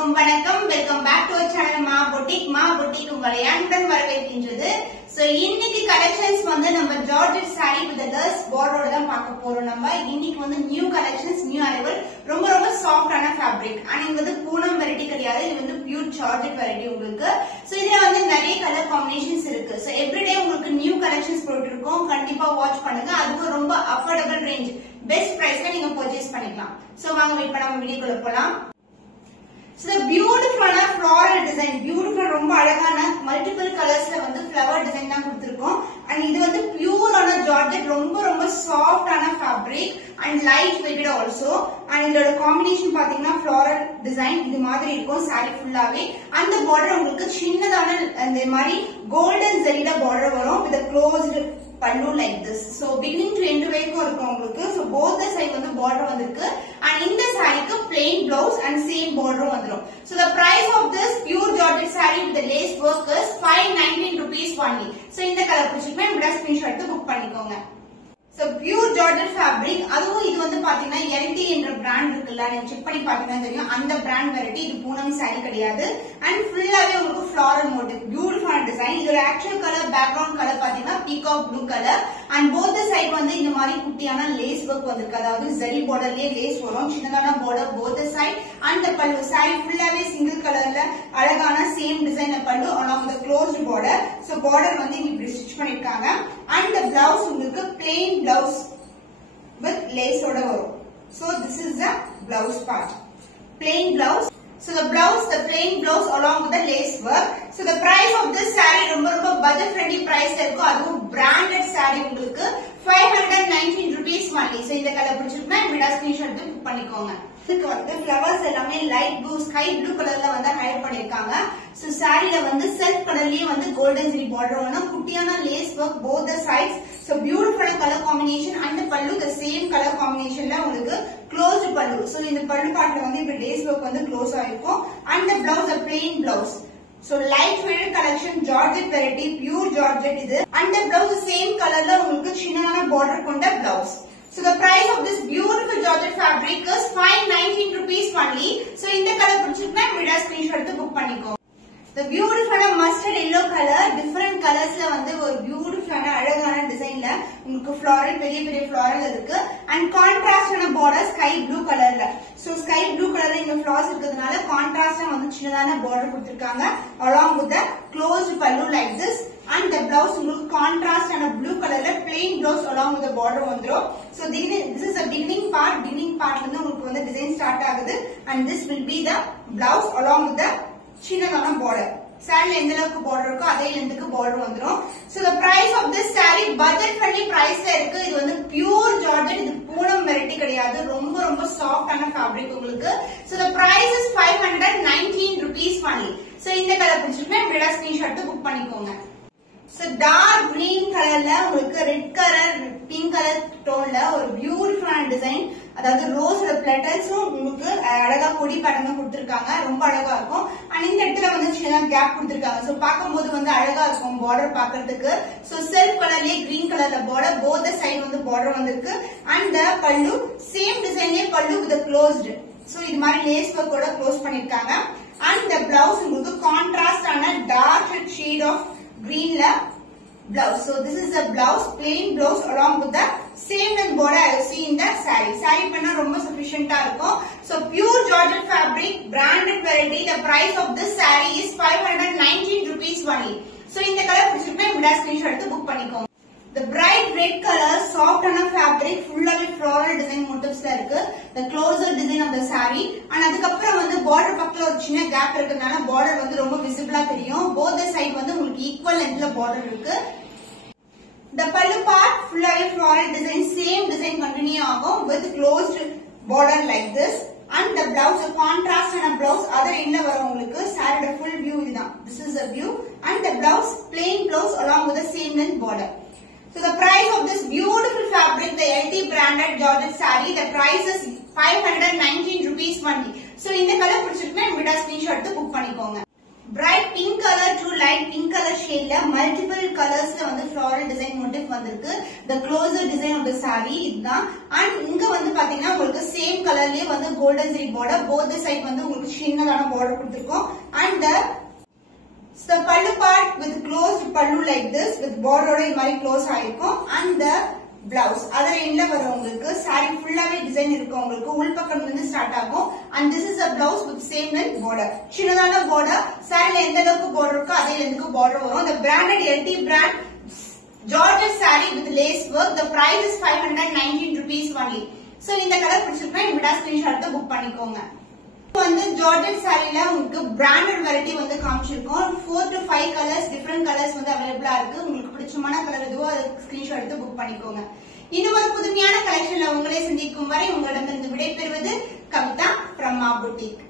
அனைவருக்கும் வணக்கம். Welcome back to our channel Maa boutique உங்களை அன்புடன் வரவேற்கின்றது. சோ இன்னைக்கு கலெக்ஷன்ஸ் வந்து நம்ம georgette saree with the girls border தான் பார்க்க போறோம். நம்ம இன்னைக்கு வந்து நியூ கலெக்ஷன்ஸ், நியூ அரைவல், ரொம்ப ரொம்ப சாஃப்டான ஃபேப்ரிக். அண்ட் இது வந்து பூனம் வெரைட்டி கிடையாது, இது வந்து பியூர் ஜார்ஜெட் வெரைட்டி உங்களுக்கு. சோ இதுல வந்து நிறைய கலர் காம்பினேஷன்ஸ் இருக்கு. சோ எவ்ரிடே உங்களுக்கு நியூ கலெக்ஷன்ஸ் போட்டு இருக்கோம், கண்டிப்பா வாட்ச் பண்ணுங்க. அதுவும் ரொம்ப அஃபோர்டபிள் ரேஞ்ச், பெஸ்ட் பிரைஸ்ல நீங்க பர்ச்சேஸ் பண்ணிக்கலாம். சோ வாங்க வெயிட் பண்ணாம வீடியோக்குள்ள போலாம். So பியூட்டிஃபுல்லான floral design, பியூட்டிஃபுல் ரொம்ப அழகான மல்டிபிள் கலர்ஸ்ல வந்து ஃப்ளவர் டிசைன் தான் கொடுத்திருக்கோம். அண்ட் இது வந்து பியூரான ஜார்ஜெட், ரொம்ப ரொம்ப சாஃப்டான fabric and light weighted also. And இதோட காம்பினேஷன் பாத்தீங்கன்னா floral டிசைன் இது மாதிரி இருக்கும் saree ஃபுல்லாவே. அந்த பார்டர் உங்களுக்கு சின்னதான இந்த மாதிரி கோல்டன் ஜெரில பார்டர் வரும் with a closed pallu like this. So beginning to end வரைக்கும் இருக்கும் உங்களுக்கு. So both the side வந்து border வந்திருக்கு. And இந்த சாரிக்கு plain blouse and same border வந்துரும். So the price of this pure Georgette saree with the lace work is 519 rupees only. So இந்த colour பிடிச்சிருக்கா இப்படி ஸ்கிரீன்ஷாட் எடுத்து புக் பண்ணிக்கோங்க. So pure Georgette fabric, அதுவும் இது வந்து பாத்தீங்கன்னா LT என்ற பிராண்ட் இருக்குல்ல, நீங்க செக் பண்ணி பாத்தீங்கன்னா தெரியும். அந்த பிராண்ட் வெரைட்டி, இது பூனம் saree கிடையாது. அண்ட் ஃபுல்லாவே உங்களுக்கு floral motif, பியூட்டிஃபுல் டிசைன். இதோட ஆக்சுவல் கலர், பேக்ரவுண்ட் கலர் பாத்தீங்கன்னா peacock blue colour. And both side வந்து இந்த மாதிரி குட்டியான லேஸ் ஒர்க் வந்திருக்கு, அதாவது ஜரி பார்டர்லயே லேஸ் வரும், சின்னதான பார்டர் போத் சைடு. அண்ட் பல்லு saree ஃபுல்லாவே சிங்கிள் கலர்ல அழகான சேம் டிசைன் பல்லு along the closed border. So border வந்து இப்படி ஸ்டிச் பண்ணிருக்காங்க. அண்ட் பிளவுஸ் உங்களுக்கு plain blouse with lace ஓட வரும். So this is the blouse part, plain blouse. So the plain blouse along with the lace work. So the price of this saree ரொம்ப ரொம்ப budget friendly price இருக்கும். அதுவும் branded saree உங்களுக்கு 519 rupees only. So இந்த colour பிடிச்சிருக்குன்னா இப்படி screenshot எடுத்து book பண்ணிக்கோங்க. இதுக்கு வந்து ஃப்ளவர்ஸ் எல்லாமே லைட் ப்ளூ, ஸ்கை ப்ளூ கலர்ல வந்து ஹைட் பண்ணிருக்காங்க. சோ சாரில வந்து செல்ஃப் கலர்லயே வந்து கோல்டன் ஜெரி பார்டர் வரும், குட்டியான lace work both the sides. So beautiful colour combination. And பல்லு the same கலர் காம்பினேஷன்ல உங்களுக்கு க்ளோஸ்ட் பல்லு. சோ இந்த பல்லு பார்ட்ல வந்து இப்ப லேஸ் வர்க் வந்து க்ளோஸ் ஆயிருக்கும். And the blouse a plain blouse. So light weight collection, Georgette variety, pure Georgette இது. And the blouse same colorல உங்களுக்கு சின்னதான border கொண்ட blouse. So the price of this beautiful Georgette fabric is 519 rupees only. So இந்த colour பிடிச்சிருந்தா video screenshot எடுத்து book பண்ணிக்கோ. The beautiful mustard yellow color, different colorsல வந்து ஒரு பியூட்டிஃபுல்லான அழகான டிசைன்ல உங்களுக்கு floral, பெரிய பெரிய floral இருக்கு. And contrasடான border sky blue colorல. So sky blue colorல இங்க flowers இருக்கிறதுனால கான்ட்ராஸ்டா வந்து சின்னதான border கொடுத்திருக்காங்க along with the closed pallu like this. And the blouse உங்களுக்கு கான்ட்ராஸ்ட் ஆன ப்ளூ கலர்ல plain blouse along with the border வந்துரும். So this is the beginning part. Beginning part வந்து உங்களுக்கு வந்து டிசைன் ஸ்டார்ட் ஆகுது. And this will be the blouse along with the சின்னதான border. saree எந்த அளவுக்கு border இருக்கோ அதே லெந்த்க்கு border வந்துரும். So the price of this saree budget friendly priceல இருக்கு. இது வந்து pure Georgette, இது பூனம் வெரைட்டி கிடையாது, ரொம்ப ரொம்ப சாஃப்டான ஃபேப்ரிக் உங்களுக்கு. So the price is 519 rupees only. So இந்த கலர் பிடிச்சிருக்கா இப்படி ஸ்கிரீன்ஷாட் எடுத்து புக் பண்ணிக்கோங்க. So dark green கலர்ல உங்களுக்கு ரெட் கலர், பிங்க் கலர் டோன்ல ஒரு பியூட்டிஃபுல்லான டிசைன், அதாவது ரோஸ்ல பிளட்டல்ஸும் உங்களுக்கு அழகா கொடி பேட்டர்ன் கொடுத்திருக்காங்க, ரொம்ப அழகா இருக்கும். அண்ட் இந்த இடத்துல வந்து சின்ன கேப் கொடுத்திருக்காங்க. சோ பாக்கும்போது வந்து அழகா இருக்கும் பார்டர் பாக்குறதுக்கு. சோ செல்ஃப் கலர்லயே கிரீன் கலர்ல பார்டர், போத் சைடு வந்து பார்டர் வந்திருக்கு. அண்ட் பல்லு சேம் டிசைன்லயே பல்லு வித் க்ளோஸ்ட். சோ இது மாதிரி லேஸ் ஒர்க்கோட க்ளோஸ் பண்ணிருக்காங்க. அண்ட் the blouse உங்களுக்கு கான்ட்ராஸ்ட் ஆன டார்க் ஷேட் ஆஃப் greenல blouse. So this is the blouse, plain blouse along with the same length border I see in the saree. Saree பண்ணா ரொம்ப sufficient இருக்கும். So pure Georgette fabric, branded variety. The price of this saree is 519 rupees only. So இந்த colour பிடிச்சிருக்கா இப்படி screenshot எடுத்து book பண்ணிக்கோங்க. The bright red color, soft ஆன fabric, ஃபுல்லாவே floral design motifsல இருக்கு. The closer design of the saree. And அதுக்கப்புறம் வந்து border பக்கத்துல ஒரு சின்ன கேப் இருக்கிறதுனால border வந்து ரொம்ப விசிபிளா தெரியும். both the side வந்து உங்களுக்கு equal lengthல border இருக்கு. The pallu part ஃபுல்லாவே floral design, same design continue ஆகும் with closed border like this. And the blouse, a contrast and a blouse other endல வரும் உங்களுக்கு. saree full view இதுதான். This is a view. And the blouse, plain blouse along with the same length border. So the price of this beautiful fabric, the LT branded Georgette saree, the price is 519 rupees only. So இந்த colour பிடிச்சிருக்குன்னா video screenshot எடுத்து book பண்ணிக்கோங்க. bright pink color to light pink color shade la multiple colors la வந்து floral design motif வந்திருக்கு. The closer design of the saree இதுதான். and இங்க வந்து பாத்தீங்கன்னா உங்களுக்கு same colorலயே வந்து golden zari border, both the side வந்து உங்களுக்கு சின்னதான border கொடுத்திருக்கோம். and the pallu part with closed pallu like this with border ஓட இந்த மாதிரி க்ளோஸ் ஆயிருக்கும். and the blouse அதர் எண்ட்ல வர உங்களுக்கு saree ஃபுல்லாவே டிசைன் இருக்கு. உங்களுக்கு உள்பக்கம் இருந்து ஸ்டார்ட் ஆகும். and this is a blouse with same length border. சின்னதான border, saree ல எந்த அளவுக்கு border இருக்கோ அதே லென்த்க்கு border வரும். the branded LT brand Georgette saree with lace work. the price is 519 rupees only. so இந்த கலர் பிடிச்சிருக்கா இந்த ஸ்கிரீன்ஷாட் எடுத்து புக் பண்ணிக்கோங்க. வந்து Georgette saree உங்களுக்கு பிராண்டட் வெரைட்டி வந்து காமிச்சிருக்கோம். 4 to 5 கலர்ஸ் டிஃபரண்ட் கலர்ஸ் வந்து அவைலபிளா இருக்கு. உங்களுக்கு பிடிச்சமான கலர் எதுவோ அதை ஸ்கிரீன்ஷாட் எடுத்து புக் பண்ணிக்கோங்க. இன்னும் ஒரு புதுமையான கலெக்ஷன்ல உங்களை சந்திக்கும் வரை உங்களிடமிருந்து விடைபெறுவது கவிதா from Ma Boutique.